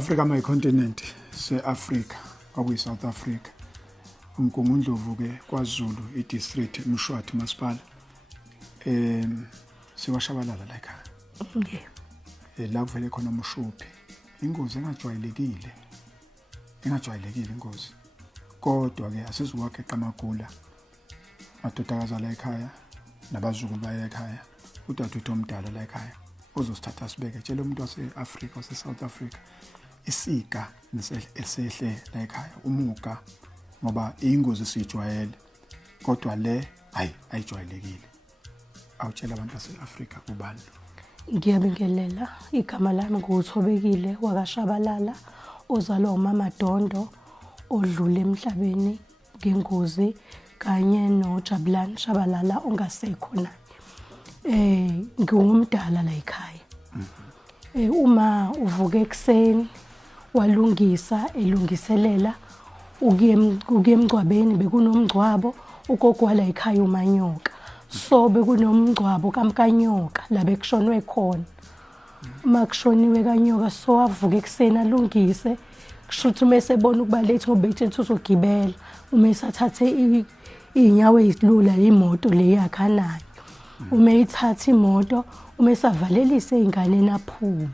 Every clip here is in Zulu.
Africa my continent se-Africa okuyi-South Africa uMgungundlovu ke kwaZulu i-district Mshwathi umasipala siwashabalala la ekhaya la kuvele khona uMshuphi ingozi engajwayelekile ingozi kodwa ke asizukwakhe eqamagula madodakazi la ekhaya nabazukulu baya ekhaya udadewethu omdala la ekhaya uzosithatha sibeke tshela umuntu wase-Africa wase-South Africa isika esehle la ekhaya umuka ngoba ingozi sijwayele kodwa le ayijwayelekile awutshela abantu base-Africa ubani Ngiyabingelela igama lami nguThobekile wakashabalala ozalwa uMama Dondo odlule emhlabeni ngengozi kanye noJabulani Shabalala ongasekho naye ngumdala la ekhaya uma uvuka ekseni walungisa elungiselela uke emgcwabeni bekunomgcwabo ugogo la ekhaya uManyoka so bekunomgcwabo kaMkanyoka la bekushonwe khona makushoniwe kaNyoka so avuka ekseni alungise kushuthi mesebona ukuba lethe obethe uzogibela uma esathathe inyawo ezilula imoto leyakhanayo uma ithatha imoto uma esavalelisa izingane naphume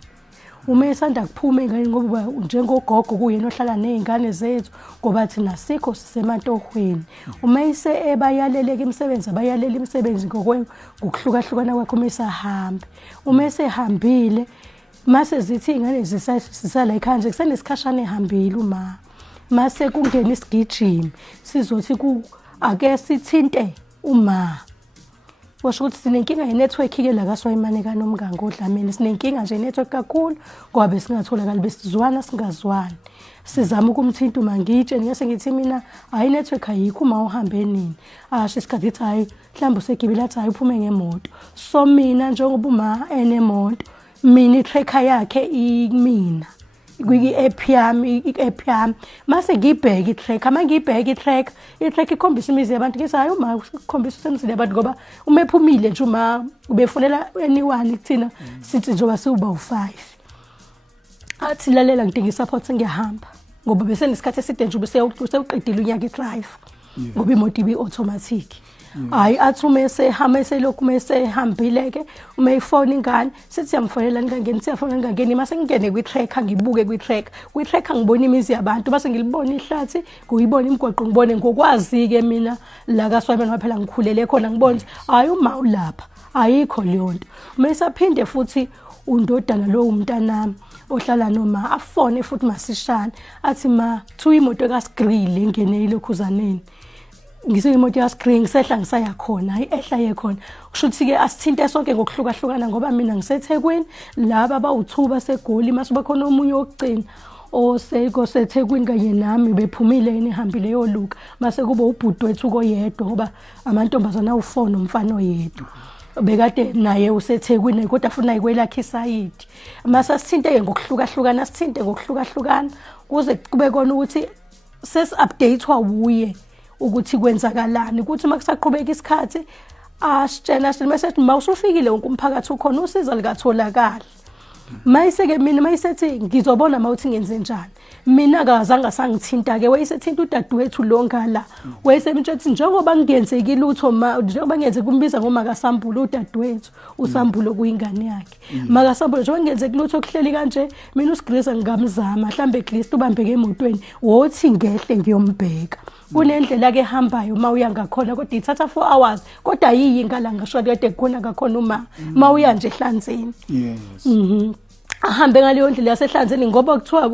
uma esanda kuphuma ingane ngoba njengogogo kuyena ohlala nezingane zethu ngoba thina sikho sisematohweni uma ebayaleleka imisebenzi abayalela imisebenzi ngokuhlukahlukana kwakho uma esahamba uma esehambile mase zithi ingane zisala ekhaya nje kusenesikhashana ehambile uma mase kungena isigijimi sizothi ake sithinte uma washo ukuthi sinenkinga ye-network ke la kaSwayimane kaNomnganga oDlamini sinenkinga nje network kakhulu ngoba besingatholakala besizwana singazwani sizama ukumthinta uma ngitshe ngiyase ngithi mina hayi network ayikho uma uhambe nini asho isikhathi ethi hayi mhlawumbe usegibela athi hayi uphume ngemoto so mina njengoba uma enemoto mina itracker yakhe imina kwi-app yami mase ngibheka itracker mangibheka itracker ikhombisa imizi yabantu ngithi hayi uma ukhombisa usemzini yabantu ngoba uma ephumile nje uma ubefonela anyone kuthina sithi njengoba siuba u5 athi lalela ngidinga isupport ngiyahamba ngoba bese nesikhathi eside nje usewuqedile unyaka i-drive ngoba imoto ibi automatic hayi athi uma esehamba eselokhu mesehambile ke uma ifone ingane sithi siyamfonela ngangeni siyafona ngangeni mase ngingene kwi-tracker ngibuke kwi-tracker ngibona imizi yabantu base ngilibona ihlathi kuyibona imigwaqo ngibone ngokwazi ke mina la kaSwayimane waphela ngikhulele khona ngibona hayi uma ulapha ayikho leyo nto uma esaphinde futhi undodana lo umntanami ohlala noma afone futhi masishana athi ma thu imoto kaSgrill engene ilokhuzaneni ngise imoto yaScreen ngisehla ngisaya khona hayi ehla yekhona kushuthi ke asithinte sonke ngokuhlukahlukana ngoba mina ngiseThekwini laba bawuthuba segoli masuba khona omunye okugcina oseThekwini kanye nami bephumile enihambile yoluka mase kuba ubhuti wethu koyedwa ngoba amantombazana awu4 nomfana oyedwa bekade naye useThekwini kodwa afuna ikwelakhe isayidi mase asithinte ngokuhlukahlukana kuze kube kona ukuthi sesi-updatewa wuye ukuthi kwenzakalani ukuthi makusaqhubeka isikhathi asitshela mase mawusufikile wonke umphakathi ukhona usiza likatholakala mayiseke mina mayisethi ngizobona mawuthi ngenze njani mina akazange sangithinta ke wayesethinta udadewethu lo ngala wayesemtshethi njengoba ngiyenzekile utho njengoba ngiyenze kumbiza ngoma kaSambulo udadewethu uSambulo kuyingane yakhe maka Sambulo njengoba ngiyenzekile utho kuhleli kanje mina uSgreza ngamzama mhlambe eChrist ubambeke emotweni wothi ngehle ngiyombheka kunendlela ke ehambayo mawuya ngakhona kodwa ithatha 4 hours kodwa yiyi ngala ngisho kade kukhona ngakhona uma mawuya nje ehlanzeni yes ahambe ngaleyo ndlela yasehlanzeni ngoba kuthiwa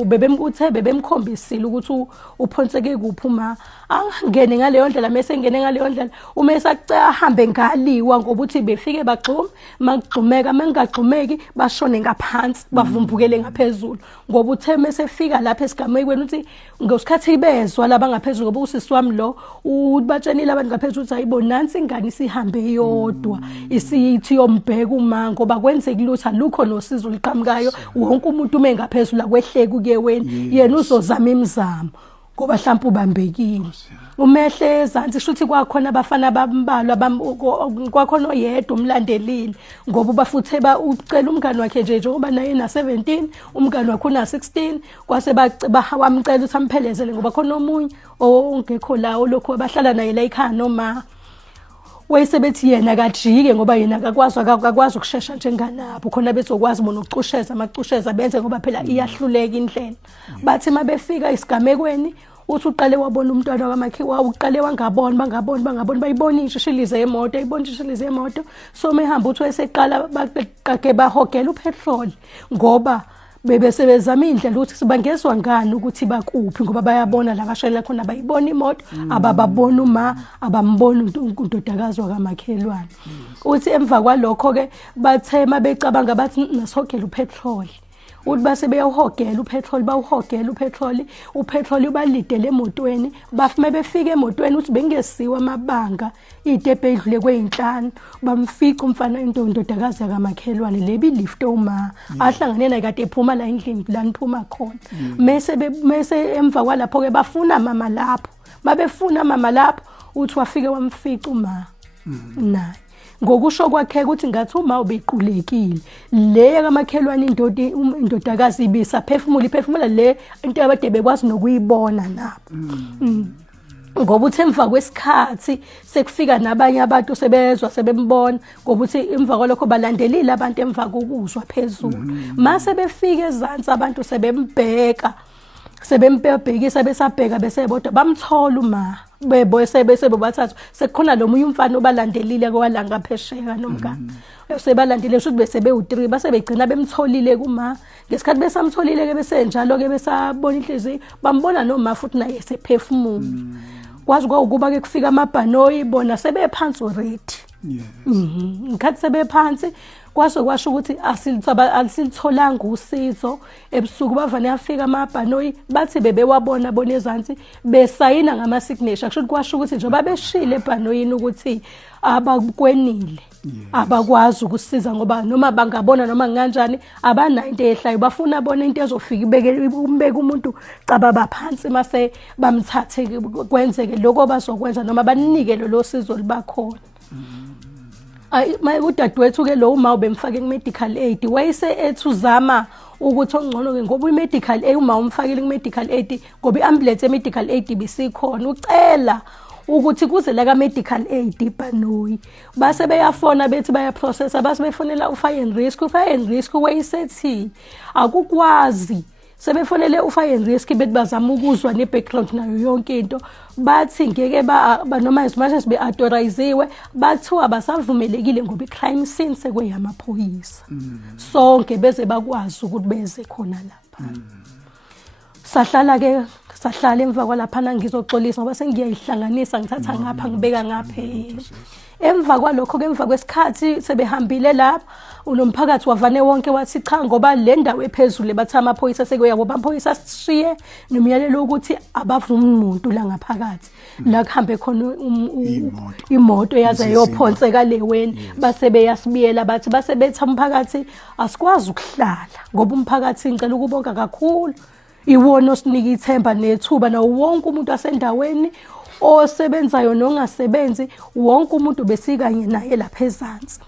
bebemkhombisile ukuthi uphonseke kuphi uma angene ngaleyo ndlela mase ngene ngaleyo ndlela uma esacela ahambe ngaliwa ngoba uthi befike bagxuma magxumeka mangagxumeki bashone ngaphansi bavumbukele ngaphezulu ngoba uthe mesefika lapha esigamekweni uthi ngesikhathi bezwa laba ngaphezulu ngoba usisi wami lo ubatshenile abantu ngaphezulu ukuthi ayibona nansi ingane isihambe yodwa isithi yombheka uma ngoba kwenzekile ukuthi alukho nosizo liqhamukayo wonke umuntu uma engaphezulu akwehleki kuye wena yena uzozama imizamo ngoba mhlawumbe ubambekile umehle ezansi shuthi kwakhona abafana abambalwa kwakhona oyedwa umlandelile ngoba ubafuthe ucela umngani wakhe nje njengoba naye na 17 umngani wakhe una 16 kwase bawamcela ukuthi amphelezele ngoba khona omunye ongekho lawo lokho abahlala naye la ekhaya noma wayesebethi yena kajike ngoba yena akakwazi ukusheshsha njenganabo khona bezokwazi bona ukucusheza amacusheza benze ngoba phela iyahluleka indlela bathi mabefika isigamekweni uthi uqale wabona umntwana kamakhiwa uqale bangaboni bayibona ishishilize yemoto so mehamba uthi wayeseqala baqake bahogela upetrol ngoba bebesebenzama indlela ukuthi sibangezwa ngani ukuthi bakuphi ngoba bayabona la bashayela khona bayibona imoto abababona abambona untodakazi wakamakhelwane uthi emva kwalokho ke bathema becabanga bathi nasihogela upetrol uthi base beyawuhogela upetrol ubalidele emotweni bafume befika emotweni uthi bengesiwa amabanga itepe edlule kweyinhlanu bamfica umfana intondodakazi yakamakhelwane lebi lift oma ahlangane naye kade ephuma la endlini la niphuma khona mase emva kwalapho ke bafuna mama lapho babefuna mama lapho uthi wafike wamfica uma naye ngokusho kwakhe ukuthi ngathi uma ubequlekile le kamakhelwane indodakazi ibisa iphefumula le into abade bekwazi nokuyibona nabo ngoba uthi emva kwesikhathi sekufika nabanye abantu sebezwa sebembona ngoba uthi emva kwalokho balandelile abantu emva kokuzwa phezulu mase befika ezantsi abantu sebembhekisa besabheka besebodwa bamthola uma bebobathathu sekukhona lo munye umfana obalandelile kwalanga phesheka nomngane sebalandile shothi bese be3 base begcina bemtholile kuma ngesikhathi besamtholile ke besenjalo ke besabona inhliziyo bambona noma futhi naye sephefumula kwazi ukuba ke kufika amabhanoyi bona sebephansi already ngikhathi sebephansi kwasho ukuthi asilitholanga usizo ebusuku bavane afika amabhanoyi bathi bebewabona bona ezantsi besayina ngama signature kusho kwasho ukuthi njengoba beshile ebhanoyini ukuthi abakwenile abakwazi ukusiza ngoba noma bangabona noma kanjani abanayo into ehlayo bafuna bona into ezofika umbeke umuntu caba baphansi mase bamthathe kwenzeke lokho bazokwenza noma banike lo sizo libakhona udadewethu ke lo uma ubemfake ku-medical aid wayese ethuzama ukuthi ongcono ke ngoba i-medical aid uma umfakile ku-medical aid ngoba i-ambulance ye-medical aid bisikhona ucela ukuthi kuze la ka-medical aid ibhanoyi base beyafona bethi bayaprocessa base befonela u-fire and risk wayesethi akukwazi sebefonele u-fire and risk bethi bazama ukuzwa ne-background nayo yonke into bathi ngeke noma as much as be-authoriziwe bathiwa basavumelekile ngoba i-crime scene sekweyamaphoyisa sonke beze bakwazi ukuthi beze khona lapha sahlala emva kwalaphana ngizoxolisa ngoba sengiyayihlanganisa ngithatha ngapha ngibeka ngapha emva kwalokho ke emva kwesikhathi sebehambile lapha unomphakathi wavane wonke wathi cha ngoba le ndawo ephezulu bathi amaphoyisa sekuya ngoba amaphoyisa sishiye nomyalelo ukuthi abavumi umuntu la ngaphakathi la kuhambe khona imoto yaze yophonseka leweni base beyasibiyela bathi base betha umphakathi asikwazi ukuhlala ngoba umphakathi ngicela ukubonga kakhulu iwona osinika ithemba nethuba nawo wonke umuntu asendaweni osebenzayo nongasebenzi wonke umuntu besikanye naye lapha ezantsi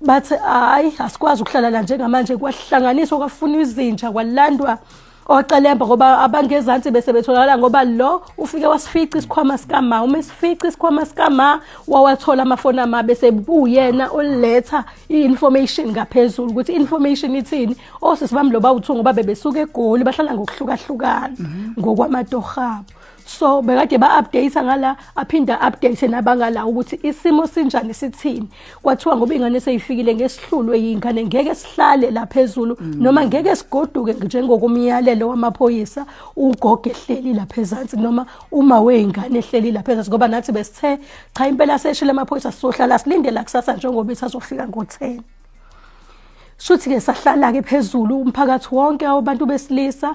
bathi hayi asikwazi ukuhlala la njengamanje kwahlanganiswa kwafuna izinja kwalandwa ocelemba ngoba abangezantsi bese betholakala ngoba lo ufike wasifica isikhwama sikama umesifica isikhwama sikama wawathola amafoni ama bese uyena oletha i-information ngaphezulu ukuthi information ithini osisibami lo bawuthu ngoba bebesuka eGoli bahlala ngokuhlukahlukana ngokwamatohabo so bekade ba-update ngala aphinda update nabangala ukuthi isimo sinjani sithini kwathiwa ngoba ingane seyifikile ngesihlulwe yingane ngeke sihlale la phezulu noma ngeke sigoduke njengokumyalelo wamaphoyisa ugogo ehleli la phezantsi noma uma weingane ehleli la phezantsi ngoba nathi besithe cha impela seshile amaphoyisa sizohlala silindela kusasa njengoba isazofika ngo10 shuthi ke sahlala ke phezulu umphakathi wonke abantu besilisa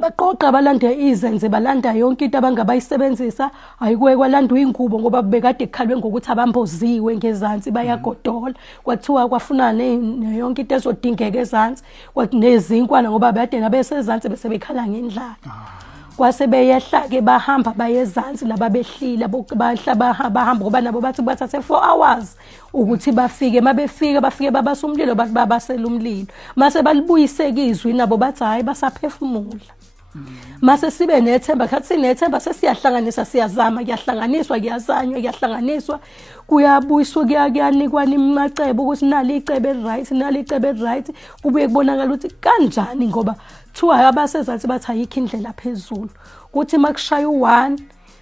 baqoqa balanda izenze balanda yonke into abangabayisebenzisa ayikuwe kwalandwa ingubo ngoba bekade ekhalwe ngokuthi abamboziwe ngezantsi bayagodola kwathiwa kwafuna yonke into ezodingeka ezantsi kwathi nezinkwana ngoba bade nabesezantsi bese bekhala ngendlala kwase beyehla ke bahamba bayezansi laba behlila bahamba ngoba nabo bathi bathathe 4 hours ukuthi bafike mabefika bafike babasa umlilo bathi babasela umlilo mase balibuyiseke izwi nabo bathi hayi basaphefumula mase sibe nethemba khathi sinethemba sesiyahlanganisa siyazama kuyahlanganiswa kuyazanywa kuyahlanganiswa kuyabuyiswa kuyanikwa imacebo ukuthi nali icebo right kubuye kubonakala ukuthi kanjani ngoba thiwa abasezathi bathi ayikho indlela phezulu kuthi makushaya u1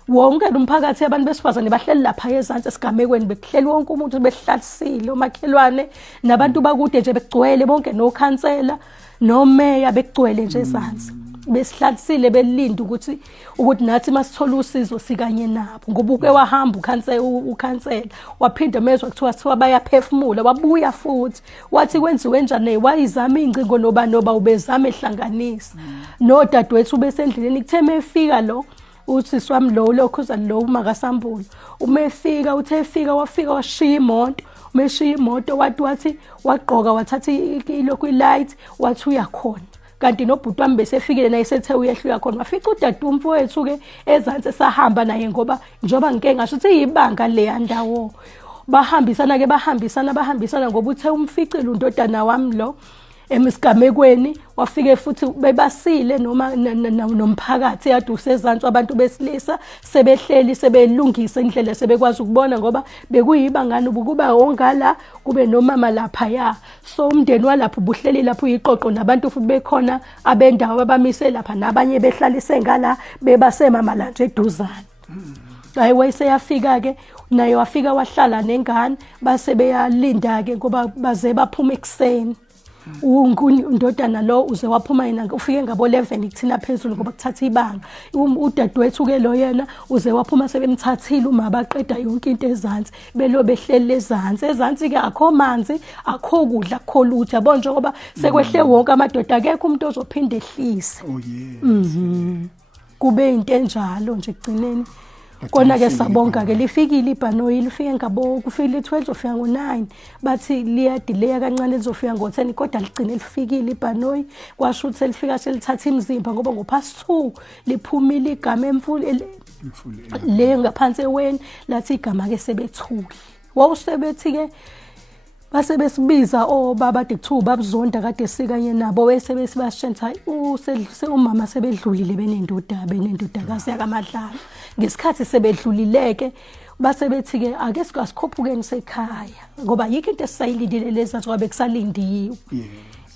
wonke umphakathi abantu besifazane bahleli lapha ezantsi esigamekweni bekuhleli wonke umuntu behlalisile omakhelwane nabantu bakude nje begcwele bonke nokhansela nomeya begcwele nje ezantsi besihlalisile belinda ukuthi nathi masithola usizo sikanye nabo ngoba uke wahamba ukhansela waphinda mezwe kuthiwa bayaphefumula wabuya futhi wathi kwenziwe njani wayizama ingcingo noba ubezama ehlanganisa nodadewethu besendleleni kutheme efika lo uthi swami lo lokhuza lo makasambulo umefika uthefika wafika washiya imoto umeshiya imoto wathi waqoka wathatha ilokhu ilight wathi uyakhona kanti nobhuti wami besefikile naye sethe uyehluka khona wafica udadumfu wethu ke ezantsi sahamba naye ngoba njoba ngike ngasho ukuthi yibanga le yandawo bahambisana ngoba uthe umficile undodana wami lo emisigamekweni wafike futhi bebasile noma nomphakathi yadu sezantsi abantu besilisa sebehleli sebelungisa indlela sebekwazi ukubona ngoba bekuyibangani ukuba ongala kube nomama lapha ya so umndeni walapho ubuhleli lapho uyiqoqo nabantu futhi bekhona abendawo abamise lapha nabanye behlalise ngala bebasemama la nje eduzane hayi wayeseyafika ke naye wafika wahlala nengane base beyalinda ke ngoba baze baphuma ekseni undodana lo uze waphuma yena ufike ngabo 11 kuthina phezulu ngoba kuthatha ibanga udadewethu ke lo yena uze waphuma sebemthathile uma baqeda yonke into ezantsi belo behlele ezantsi ke akho manzi akho kudla akho lutho yabo njengoba sekwehle wonke amadoda akekho umuntu ozophinda ehlise kube into enjalo nje kugcineni kona ke sabonga ke lifikile ibhanoyi lifike ngabo kufile 12 ofika ngo9 bathi liya delay kancane lizofika ngo10 kodwa ligcine lifikile ibhanoyi kwasho ukuthi lifika selithatha imizimba ngoba ngo2 liphumile igama emfule le ngaphansi eweni lathi igama ke sebethuli wawusebethi ke base besibiza obaba de2 babuzonda kade sikanye nabo wesebesibashentha umama sebedlulile benendodakazi yakaMadlala ngesikhathi sebedlulileke base bethi ke ake sikasikhophuke sekhaya ngoba yikho into esayilindile leza ngoba bekusalindiwe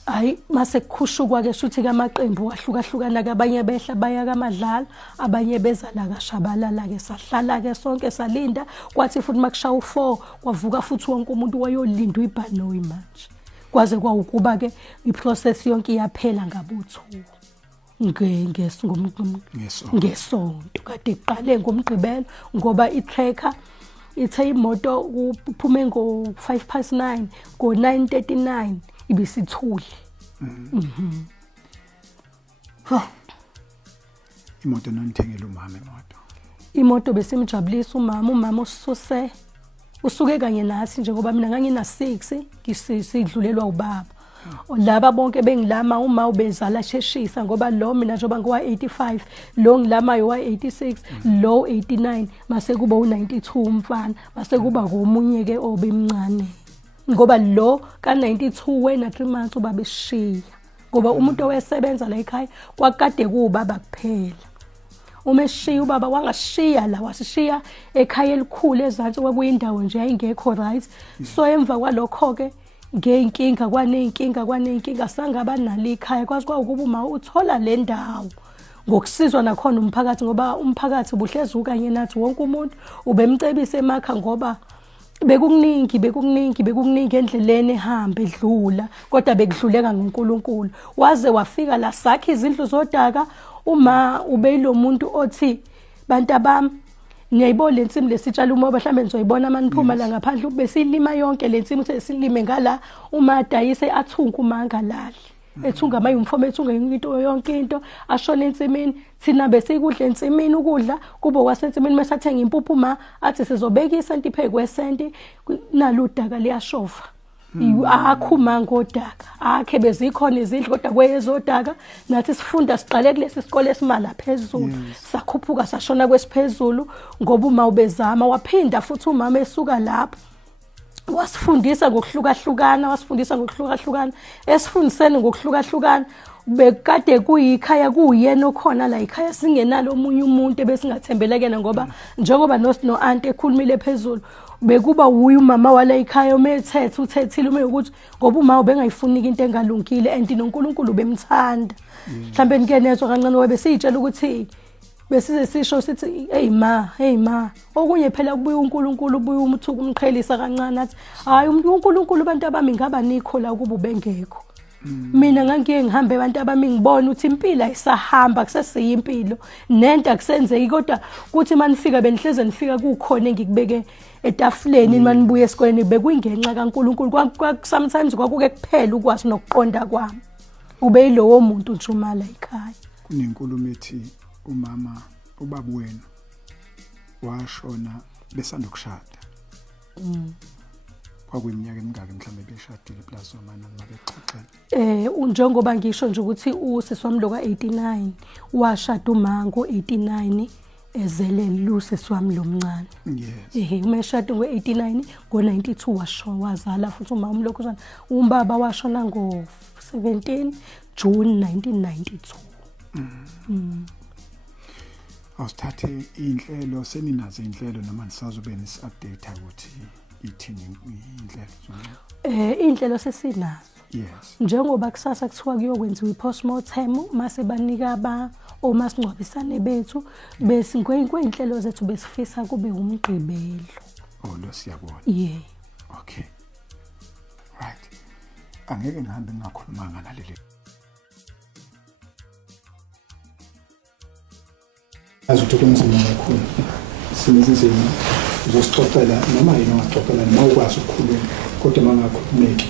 hayi mase kukhushuka ke shuthi kamaqembu ahlukahlukana kabanye behla baya kaMadlala abanye beza la kaShabalala ke sahlala ke sonke salinda kwathi futhi makushaya u4 kwavuka futhi wonke umuntu wayolinda ibhanoyi manje kwaze kwaukuba ke iprocess yonke iyaphela ngabutho ngesonto kade iqale ngomgqibelo ngoba itracker ithe imoto uphume ngo9:05 ngo9:39 ibisithuli imoto nonithengele umama imoto besimjabulisa umama usuke kanye nathi njengoba mina ngangina6 ngisidlulelwa ubaba laba bonke bengilama uma ubezala sheshisa ngoba lo mina njoba ngwa85 lo ngilama yiwa86 lo 89 mase kuba u92 umfana mase kuba komunye ke obemncane ngoba lo ka92 wena 3 months ubabeshiya ngoba umuntu owesebenza la ekhaya kwakade kubaba kuphela umeshiya ubaba wangashiya la wasishiya ekhaya elikhulu ezantsi kwakuyindawo nje ayingekho right so emva kwalokho ke ngeenkinga kwanenkinga sangaba nalo ikhaya kwazi ukuba uma uthola le ndawo ngokusizwa nakhona umphakathi ngoba umphakathi ubuhlezi ukanye nathi wonke umuntu ubemcebise emakha ngoba bekukuningi endleleni ehamba edlula kodwa bekudluleka ngoNkulunkulu waze wafika la sakhe izindlu zodaka uma ubeyilo muntu othi bantabami ngiyayibona lensimu lesitshalo umoba mhlambe nizoyibona maniphuma la ngaphandle besilima yonke lensimu sesilime ngala uma adayise athunga umanga lali ethunga amayunifomu ethunga yonke into ashona ensimini thina besikudla ensimini ukudla kube kwasensimini mesathenga impuphu ma athi sizobeka isenti phekwesenti naludaka liyashofa akho umango odaka akhe bezikhona izindlu kodwa kweyezodaka nathi sifunda siqale kulesi sikole esimala phezulu sakhuphuka sashona kwesiphezulu ngoba uma ubezama waphinda futhi umama esuka lapho wasifundisa ngokuhlukahlukana esifundiseni ngokuhlukahlukana bekade kuyikhaya kuyena okhona la ekhaya singenalo omunye umuntu ebesingathembela kena ngoba njengoba no auntie ekhulumile phezulu bekuba uyi umama wala ekhaya umethethe uthethile uma ukuthi ngoba uma ubengayifuni into engalungile and noNkulunkulu bemthanda mhlambe nike nezwe kancane wabe siyitshela ukuthi besize sisho sithi hey ma okunye phela kubuya uNkulunkulu ubuya umthuku umqhelisa kancane athi hayi uNkulunkulu abantu abami ngaba nikho la kuba ubengekho mina ngangiye ngihambe abantu abami ngibona ukuthi impilo ayisahamba kusesiyimpilo nento akusenzeki kodwa kuthi manifika benihleze nifika kukhona engikubeke etafuleni manibuye esikoleni bekuyingenxa kaNkulunkulu sometimes kwakuke kuphela ukwazi nokuqonda kwami ube yilowo muntu ujumala ekhaya kunenkulumo ethi umama ubaba wenu washona besandokushada kwakuyiminyaka emingaki mhlambe beshadile plus omana mabexoxela njengoba ngisho nje ukuthi usisi wami lo ka89 washada umango 89 ezele lusisi wami lomncane uma eshade ngo89 ngo92 wazala futhi umama lokhuzana umbaba washona ngo17 June 1992 awusithathe inhlelo seninazo inhlelo noma nisazobe nisi-update ukuthi ithini inhlelo inhlelo sesinazo yes njengoba kusasa kuthiwa kuyokwenziwa i-postmortem mase banika omasingcwabisane bethu bese kweinhlelo zethu besifisa kube umgqibelo lo siyabona okay right angeke ngihambe ngakhulumanga naleli azuthi kunzima kakhulu sinezizimo uzosixoxela noma yini ongaxoxela noma ukwazi ukukhuluma kodwa mangakhulumeki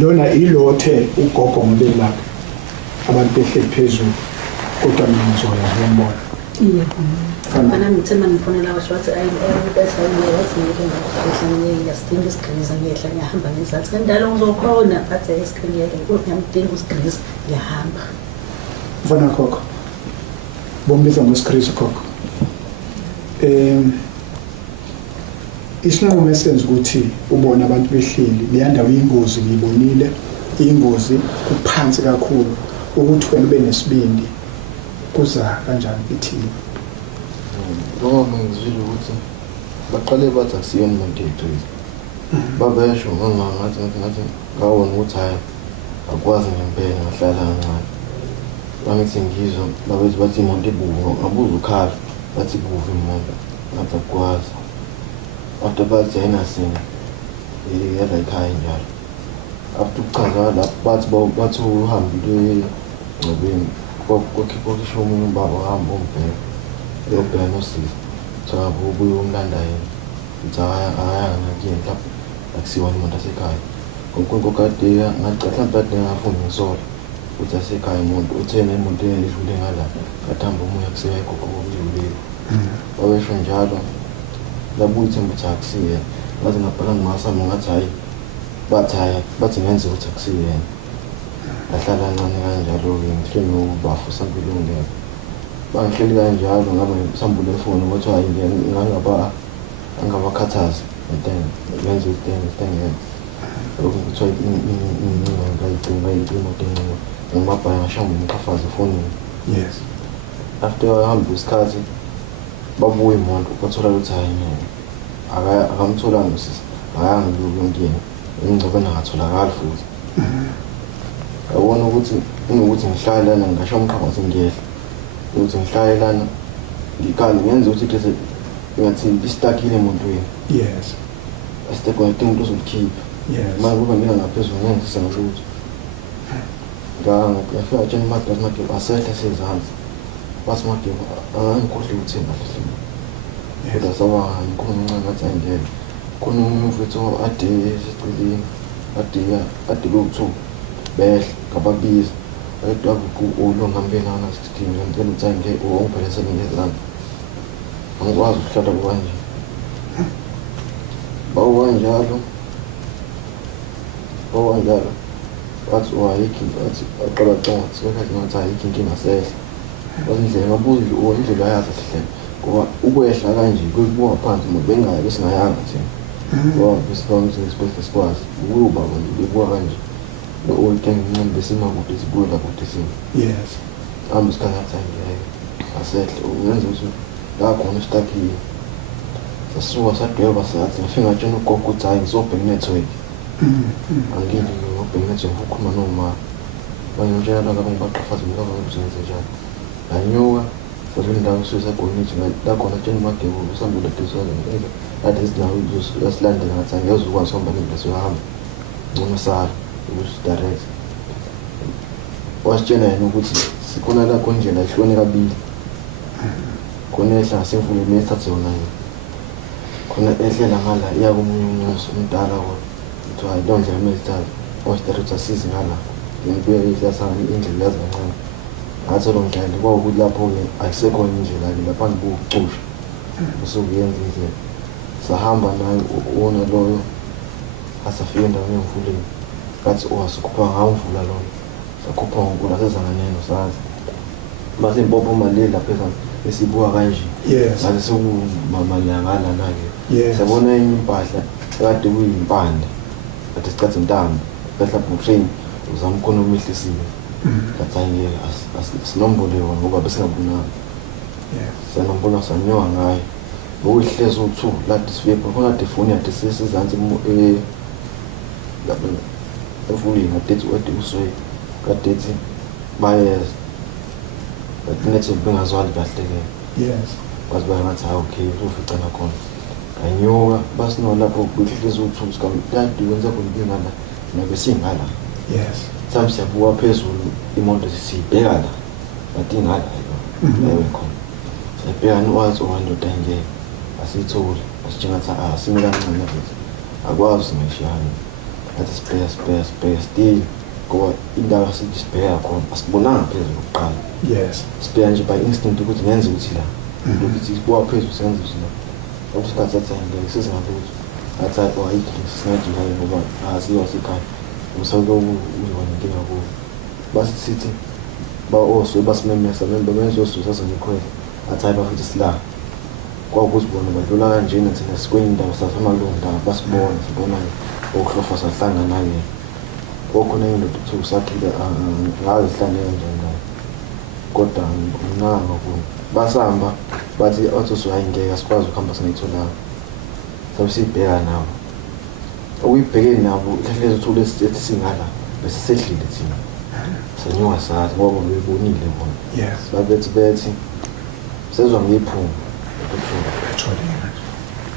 lona ilothe ugogo ngobe lapha abantu behleli phezulu kodwa mina ngizoya ngiyambona fana ngithema ngifonela washo wathi bese wathi ngeke ngiyasidinga isigriza ngiyehla ngiyahamba ngizathi ngandalo ngizokhona bathe isigriza kodwa ngiyamdinga isigriza ngiyahamba mfana khokho bombiza ngosikhristo khokho isinqumo esenza ukuthi ubone abantu behleli leya ndawo ingozi ngiyibonile ingozi kuphansi kakhulu ukuthi wena ube nesibindi kuza kanjani ithini ngoba ngizwile ukuthi baqale bathi akusiyona umuntu yethu babesho ngathi ngawona ukuthi hayi akwazi ngempela ngahlala kancane bangithi ngizwa babethi bathi imoto ebuvu ngabuza ukhala bathi buvu imoto ngathi akwazi after bathi ayinasini yala ekhaya njalo after ukuchaza lapho bathi uhambile ngobeni kokhipha omunye ubaba ohamba umbheka yobheka nosisi thaba ubuye umlanda yena uthi ayanga kuyena lapho akusiwona umuntu asekhaya kokade ngacatha mhlawumbe ngafuna ngisola uthi asekhaya umuntu uthena imoto edlule ngala kathamba umoya kusekho kokuyibili wabesho njalo labuye ithemba ukuthi akusiye bathi ngabhala ngimasami ngathi hayi bathi ngenze ukuthi akusiye ahlala kancane kanjalo-ke ngihleli nokubafu sambile ungekho bangihleli kanjalo ngabe sambule efoni ukuthi hayi angabakhathazi ngenze itenge lokhu kuthiwa ngayigcina imoto encane ngibabhaya ngashamba umqhafazi efonini yes after ahamba isikhathi babuye imoto bathola ukuthi hayi akamtholanga usisi akangilukuyona engicabana ngatholakali futhi yabona ukuthi ngihlale lana ngasho umqhafazi ngiyehla ukuthi ngihlale lana ngikali ngenza ukuthi ngathi istakile emontweni yes asitekona umuntu ozokhipha yes manje kuba mina ngaphezulu ngenzisa ngisho ukuthi ngafika tsheni mageba asethe sezansi bathi mageba angikhohle ukuthi ngahleli kodwa sawa ngikhona uncane ngathi angeke khona umuntu mfethu ade esiqilini ade lokuthu behle ngababiza ayedwa lo ngihambe nana 16 ngempela ukuthi angeke ongiphelese ngezandla angikwazi ukuhlala kanje bawo kanjalo owanjalo wathi ayikho wathi aqala tonga sikhathi ngathi ayikho inkinga sehla indlela ngabuza indlela yazi sihle ngoba ukwehla kanje kubuka phansi bengayi besingayanga thina ngoba besifanga isibhedlela sikwazi ukuba konje bebuka kanje lo old gang ngincane besima kude sibuya kude sima yes hamba isikhathi ngeke asehle ungenza ukuthi la khona istakile sasuka sadweba sathi ngifika tshela ugogo ukuthi hayi ngisobheka network angili ngobheka network ukhuluma noma bayotshela laba ngibaqhafaza ngaba ngizenze njalo nganyuka sadlula indawo sesagonithi la khona tshela uMagebo usambule desizwe ngeke that is now usilande ngathi angeze ukwazi ukuhamba nendlela sohamba ngcono sala ukuthi direct wasitshela yena ukuthi sikhona la khona indlela ihlone kabili khona ehla ngasemfuleni ethathe yona khona ehlela ngala iya komunye umuntu umdala kodwa hayi lo ndlela mesithatha ostrata sizi ngala ngibuye isasana indlela yazancane ngathi lo ndlela kwawukuthi lapho ke ayisekho indlela ke lapha ngibucusha usukuyenza indlela sahamba naye wona loyo asafika endaweni emfuleni ngathi owasikhupha ngawumvula lona sakhupha ngonkula sezanganeno sazi base impopho malela phezulu esibuka kanje ngathi sokumamalangana nake sabona enye impahla kade kuyimpande kade sicatha intambo kahla butrain uzamkhona umehlisile ngathi ayike asinombole wona ngoba besingabonanga sanombolo sanyowa ngayo ngokuhleza u2 lathi sifike khona telefoni yathi sesizansi lapha efulini ngathi wade uswe kadethi bayeza bathi bengazwali kahle ke yes wazi bangathi okay ufica nakhona anyuka basino lapho kuhleza u2 sikamdadi wenza konke ngala nabe singala yes samsiyabuka phezulu imoto sisibheka la bathi ngala ewe khona sebhekani wazi owandoda nje asithole asithengatha simela kancane futhi akwazi ngishiyana athi spare still ngoba indawo sibheka khona asibonanga phezulu ukuqala yes sibheka nje by instinct ukuthi ngenze ukuthi la ukuthi sibuka phezulu senze ukuthi la okusikhathi sathenge sesingabuzwa athi ayikho singathi hayi ngoba asiwa sikhaya umsako uyona inkinga kubo basithi oswe basimemesa member benzosusa sengikhwela athi hayi bafuthi sila kwakuzibona badlula kanjena thina sikwindawo sasemalunga basibona sibona okuhlofa sahlanga naye okhona into thusakhile ngazihlangene njalo kodwa nganga ku basamba bathi othuswayingeka sikwazi ukuhamba singayithola sabisibheka nabo okuyibhekene nabo ihlahlezo uthule esithi singala bese sehlile thina sanyuka sathi ngoba bebonile bona yes babethi sezwa ngiphunga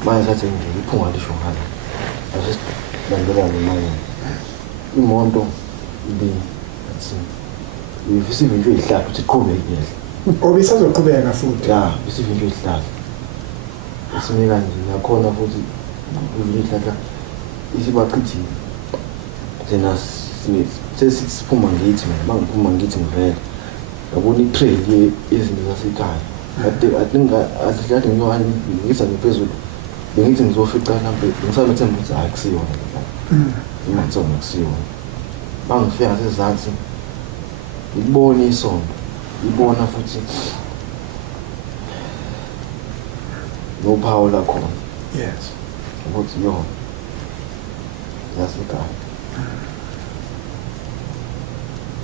manje sathi ngiphunga lisho ngala asibandela nemali imoto athi ifisive nje ihlahla uthi qhubeke yehla obisazoqhubeka futhi ya ifisive nje ihlahla isimeka nje nakhona futhi ihlahla isibachithile thina sesiphuma ngithi mangiphuma ngithi ngivela yabona itrail yezinto zasekhaya athi ngiyohamba ngisa ngiphezulu bengithi ngizofica mhlawumbe ngisamethe ukuthi hayi kusiyona imanzi ongasiyo bangifika sezansi ibona isonto ibona futhi nophawu la khona yes ukuthi yo yasekhaya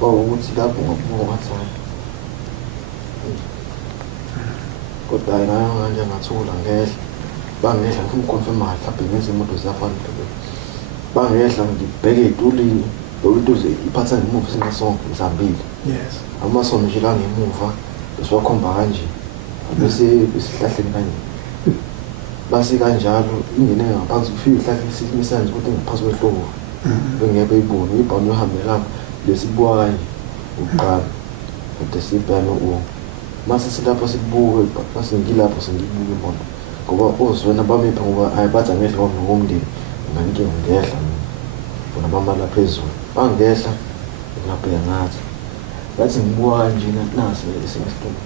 ukuthi lapho ngokubuka ngathi kodwa nayo kanje ngathula ngehla bangehla ngifuna ukonfirma mhlawumbe ngenze imoto ziyafana bangehla ngibheke etulini lokuthi iphatha ngemuva singasonke izambile yes amasono nje la ngemuva besiwakhomba kanje bese isihlahleni kanje basi kanjalo ingene ngaphansi kufika ihlahla lesimisa nje ukuthi ngaphansi kwehlobo bengeke ibone ibhano yohambela lesibuka kanje uqala kodwa sibhano mase silapho sibuke basingilapho sengibuke imoto ngoba ozwena bamepha ngoba ayibatha ngehla ngomndeni nganike ngehla bona bamala phezulu bangehla ngabheka ngathi bathi ngibuka kanje nasi esemstolo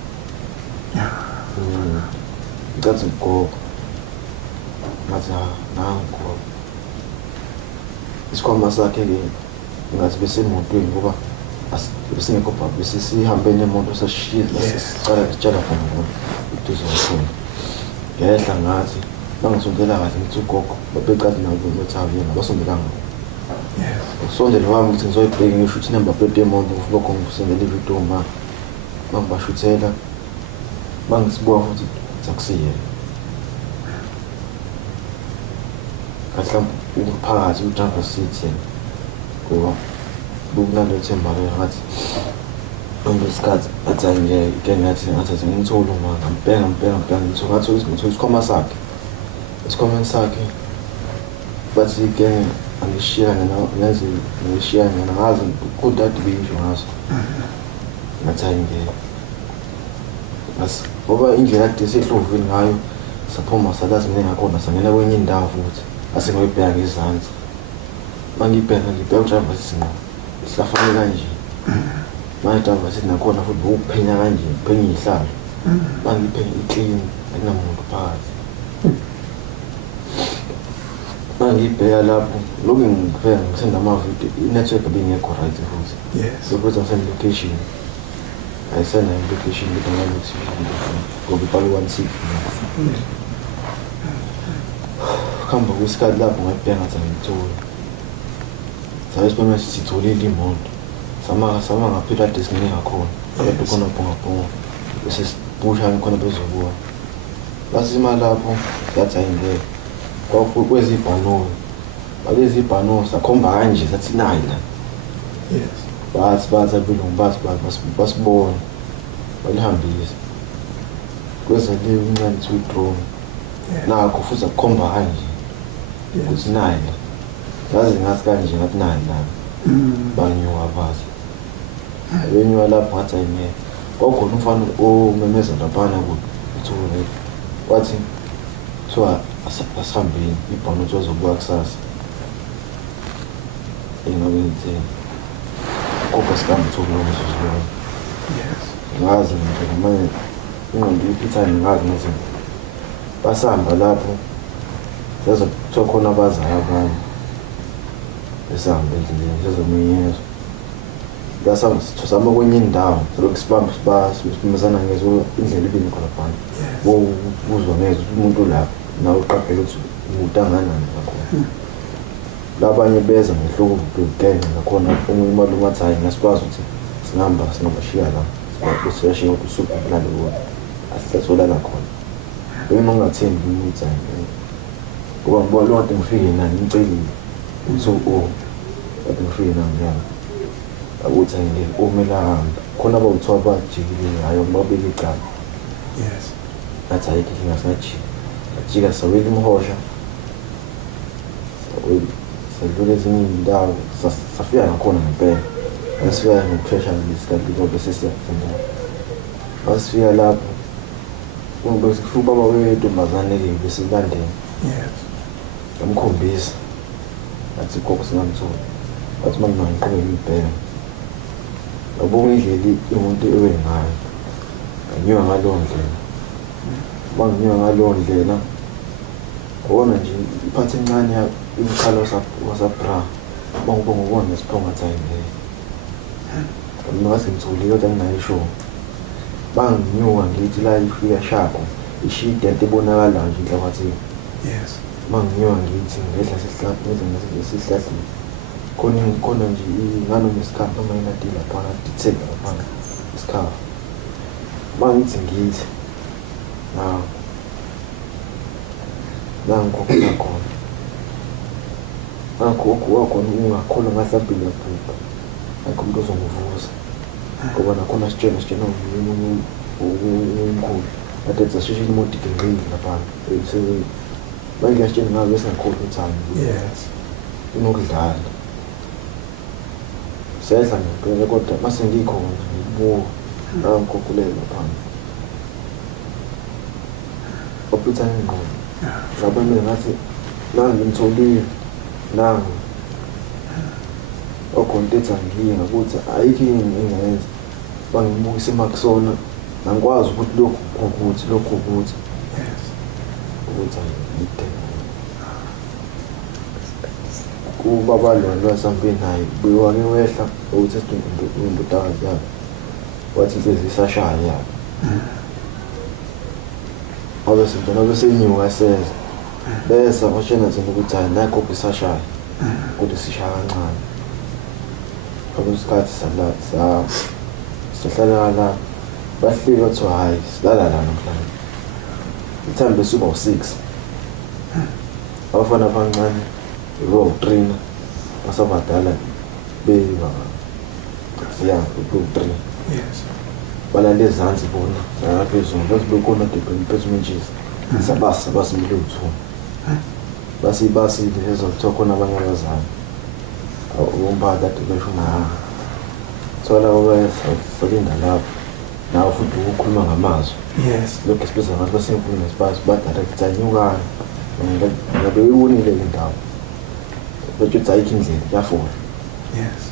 ngathi ngoba ngathi nangu isikhwama sakhe-ke ngathi besemotweni ngoba besingekho bhabha besisihambe nemoto sasishila sesiqala sitshala khona khona eduze kakhulu ngehla ngathi bangisondela kahle ngithi ugogo babecade nabo bethabi yena basondelanga ukusondela wami ukuthi ngizoyibheka ngisho ukuthi number plate yemoto ngifuna khona ukusendela ividiyo ma bangibashuthela bangisibuka futhi sakusiyena mhlawumbe ukuphakathi u-driver seat yena ngoba bukunalo themba-ke ngathi ngesikhathi athi ngeke ngathi ngimthole uma ngibheka ngathi isikhwama sakhe esikhwameni sakhe bathi-ke angishiyane ngazi kudade beyisho ngaso ngathi ngeke ngoba indlela kade sehlovini ngayo saphuma salazi mina ngakhona sangena kwenye indawo futhi asengoyibheka ngezansi mangibheka u-driver seat sihlafane kanje manje-driver seat nakhona futhi bekuphenya kanje kuphenya iy'hlalo mangiphenya i-clean akunamuntu phakathi mangibheka lapho lokhu ngibheka ngisenda amavidiyo i-network bengekho right futhi sokuthi ngisenda location ayisenayo i-location ngoba ibhale 1 kuhamba kwesikhathi lapho ngayibheka ngathi angiyitholi sabe sibona sitholile imoto sama ngaphela kade singene ngakhona abantu khona bhongabhonga bese sibusha khona bezobuka basima lapho yathi ayingeke kwezibhanoyi balezibhanoyi sakhomba kanje sathi nayi la bathi abelungu basibona balihambisa kweza leyo incane to drone nakho futhi akukhomba kanje ukuthi nayi la yazi ngathi kanje ngathi nayi la banyuka phansi benyuka lapho ngathi ayingeke kwakhona umfana omemeza laphana kuthule wathi so asihambeni ibhano ukuthi wazobuka kusasa engabe ngitheni kodwa sikambe thokulomuzuzibona ngazi nje manje ingqondo iphithane ngazi ngathi basahamba lapho sezothiwa khona abazayo abanye besahamba endleleni sezomenyezwa basama kwenye indawo selokhu sibambisana ngezo indlela ibini khona phana uzwa ngezwa ukuthi umuntu lapho nawe uqaphele ukuthi umuntu anganani ngakhona labanye beza ngehluku ubhekene ngakhona omunye umalume athi hayi ngasikwazi ukuthi singabashiya la siyashiya ukuthi usuku nalowo asitholana khona wena ungathembi ukuthi ngoba ngibona lo kade ngifike nani ngicela ukuthi kade ngifike nani njalo akuthi ngeke umela hamba khona bawuthiwa bajikile hayo babeke icala athi ayikho ingasathi ajika sawela imhosha sadlula ezinye iy'ndawo safika ngakhona ngempela asifika nge-pressure ngesikhathi ngoba sesiyafunda basifika lapho besifuna ubaba wentombazane-ke besilandela ngamkhombisa athi gogo singamtholi wathi uma ngiqhubeka ngibheka ngabona indlela imoto ewe ngayo nganyiwa ngaleyo ndlela uma nginyiwa ngaleyo ndlela ngobona nje iphathi encane imkhala wasabra bangibonga ukubona nesiphongo athi ayingeke mina ngathi ngithulile kodwa nginayisho banginyuka ngithi la ifika shako ishide into ebonakalayo nje enhlabathini manginyuka ngithi ngehla sesihlahleni khona nje ingano nesikhafu noma inati laphana ditheka laphana isikhafu mangithi nangikhokhela khona ngakho wakhona ungakholwa ngahlabhile bhuka akho umuntu ozongivuza ngoba nakhona sitshena umkhulu kade zashisha imoto igengqile laphana manje sitshena ngabe besingakholwa ukuthi inokudlala siyadla ngempela kodwa mase ngikhona ngibuka nangikhokhulele laphana ophithane ingqondo ngabe mina ngathi ngimtholile nangu okhonto ethi angiyinga ukuthi ayikho engayenza bangibukise emakusona ngangikwazi ukuthi lokhu ukuthi angiyithenge kubaba lona wasambe naye bewake wehla ukuthi umbutakazi yakhe wathi inhliziyo isashaya bese inyuka seza bese washena nje ukuthi hayi nakho isashaya kodwa sishaya kancane akusikhathi sahlala la bahlika bathi hayi silala la namhlanje ithambe suba u6 abafana abancane ro3 basabadala beba siya ku3 yes balale ezansi bona ngaphezulu bese bekhona dependencies sabasimile uthu basi lezo khona abanye abazali umphatha besho na sola obayesalinda lapho nawe futhi ukukhuluma ngamazwi yes lokho esibeza abantu basenkulu nesibasi badirector nyukana ngabe uyibonile indawo bethu ayikho indlela yafuna yes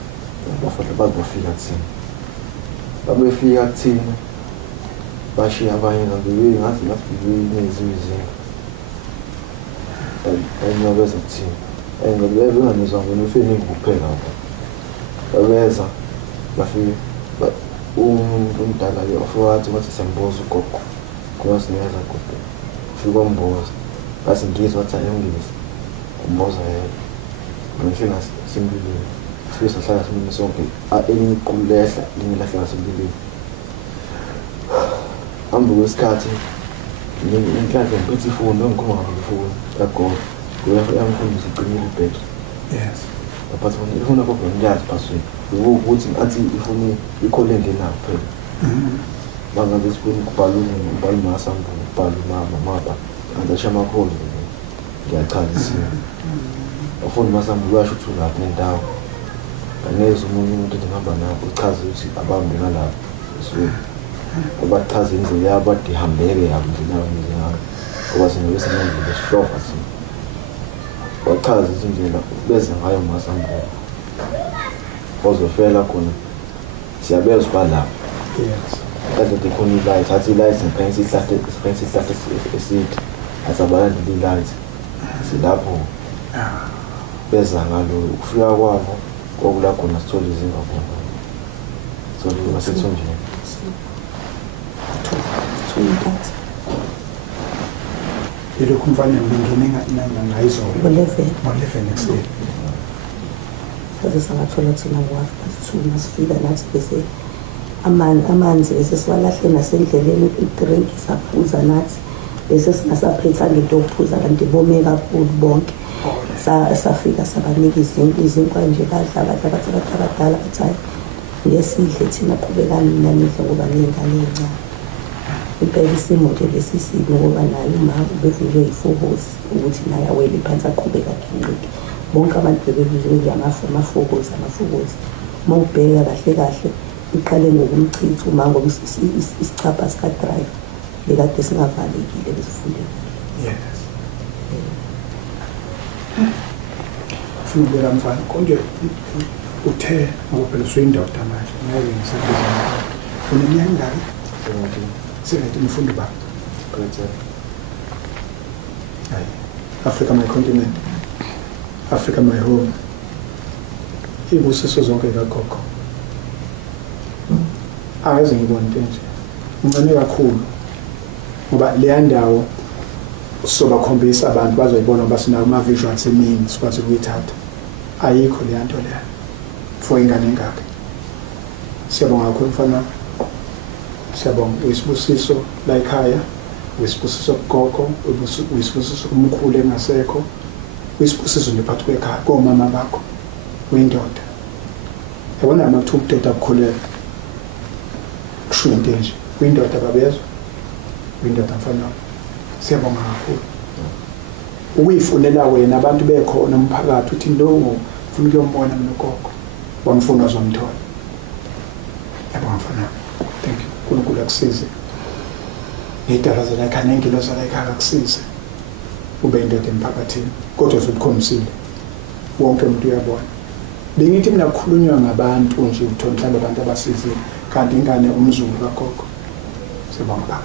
bafika bazofika kuthina babefika kuthina bashiya abanye ngathi nezizwe ayinobeza kuthina ayingabeze nganizwa ngenifeni kuphela babeza bafika umdala ke ofawathi wathi semboza ugogo kuyasineza gogo ufika umboza basi ngizwa wathi ayongisa umboza yena ngishona simbilini sifisa hlala simini sonke elinye iqulehla linye lahla simbilini ambu kwesikhathi inhlanhla ngiphethe ifoni ngikhuluma ngefoni yagogo kuyamfundisa iqinile ibhetri yes apart from ifoni yakho ngiyazi password ukuthi athi ifoni ikhole ngenayo phela bangabe sifuna ukubhala masambu ukubhala mapa andasha amakholi ngiyachazisa afuni masambu uyasho ukuthi lapho nendawo aneze umuntu engihamba nawo uchaze ukuthi abambe ngalapho so abachaze indlela yabo adihambeke yabo ndinawo ndinawo okwazi nobese manje beshofa si bachaze izindlela beze ngayo masambu ozofela khona siyabezwa balapho yes kade dekhona ilight athi ilight ngiphensi ihlahle esithi asabalanda ilight silapho beza ngalo ukufika kwabo kwakula khona sithola izinga khona so masethunjini yilokhu mfana ngingene ngayizolo ngo11 next day Sabe sangathola thina ngo2 masifika nathi bese amanzi esesiwalahle nasendleleni idrink saphuza nathi bese singasaphetha ngento yokuphuza kanti bome kakhulu bonke safika sabanika izinkwa nje badla abantu abadala bathi ngesidle thina qhubekani namihla ngoba ngengane encane impela isimo nje lesisibi ngoba nayo uma bevule ifokosi ukuthi naye awele phansi aqhubeka kinqiki bonke abantu bebevule amafokosi mawubheka kahle iqale ngokumchitha uma ngoba isichapha sika drive bekade singavalekile besifundile yes funa mfana konje uthe ngoba swindoda manje naye ngisebenza uneminyaka sengathi umfundi ba hayi Africa my continent Africa my home ibusiso zonke kagogo akaze ngibone nje ngicane kakhulu ngoba le ndawo soba khombisa abantu bazoyibona basinayo ama visuals eminingi sikwazi ukuyithatha ayikho le nto le for ingane engakho siyabonga kakhulu mfana siyabonga isibusiso la ekhaya isibusiso gogo isibusiso umkhulu engasekho isibusiso nje phakathi kwekhaya komama bakho uyindoda yabona amathuba udoda ukukhulela kushunte nje uyindoda babezwa uyindoda mfana siyabonga kakhulu uyifunela wena abantu bekhona umphakathi uthi lo ufuna ukuyombona mina gogo wamfuna uzomthola yabonga mfana thank you uNkulunkulu akusize ngidala zala ekhaya ngiloza la ekhaya akusize ube indoda emphakathini kodwa usukhomisile wonke umuntu uyabona bengithi mina kukhulunywa ngabantu nje uthonhla abantu abasizile kanti ingane umzulu kagogo sibonga.